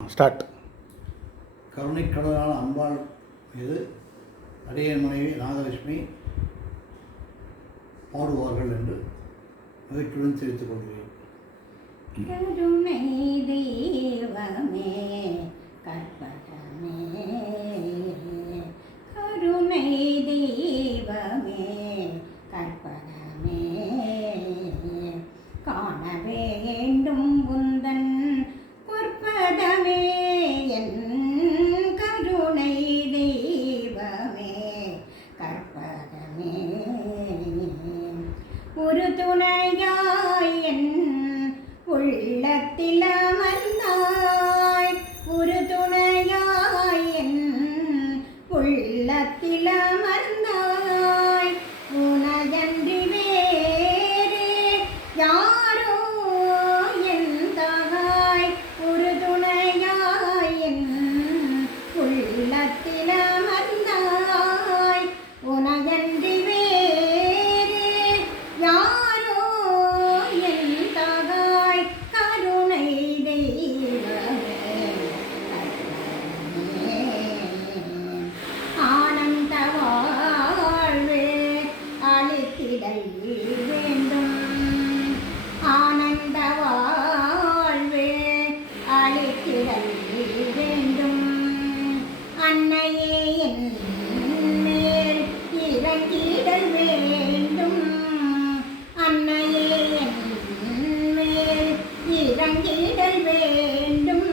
Start. கருணைக்கடலான அம்பாள் மீது அடியன் மனைவி நாகலட்சுமி பாடுவார்கள் என்று மகிழ்ச்சியுடன் தெரிவித்துக் கொள்கிறேன். கருணை தெய்வமே கற்பகமே, கருணை தெய்வமே கற்பகமே, காண வேண்டும் உந்தன் பொற்பதமே, என் கருணை தெய்வமே கற்பகமே, ஒரு துணையாய் என் உள்ளத்தில் அமர்ந்தாய், ஒரு துணையாய் என் உள்ளத்தில் அமர்ந்தாய், உனதன்றி வேறு யாரோ என் தாய், ஒரு துணையாய் என் உள்ளத்தில் அமர்ந்தாய், உனதன்றி வேறு யாரோ என் தாய், கருணை தெய்வமே ஆனந்த வாழ்வே அளித்திடல் வேண்டும், ஆனந்த வாழ்வே அளித்திடல் வேண்டும், அன்னையே என் மேல் இறங்கிடல் வேண்டும், அன்னையே என் மேல் இறங்கிடல் வேண்டும்,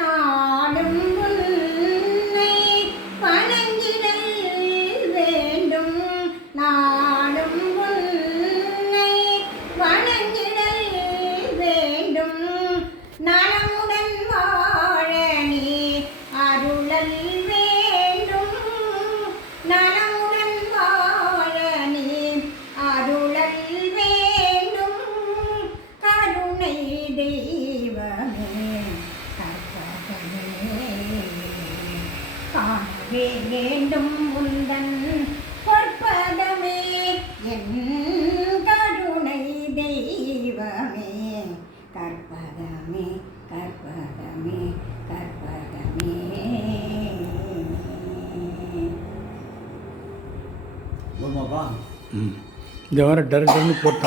நாடும் உன்னை வணங்கிடல் வேண்டும், நாடும் உன்னை வணங்கிடல் வேண்டும், நலமுடன் வாழ நீ அருளல் வேண்டும், நலமுடன் வாழ நீ அருளல் வேண்டும், கருணை தெய்வமே கற்பகமே, காணவே வேண்டும் உந்தன் பொற்பதமே, என் கருணை தெய்வமே கற்பகமே கற்பகமே கற்பகமே. போதுமாப்பா? இந்த மாதிரி டர்ன்னு போட்டான்.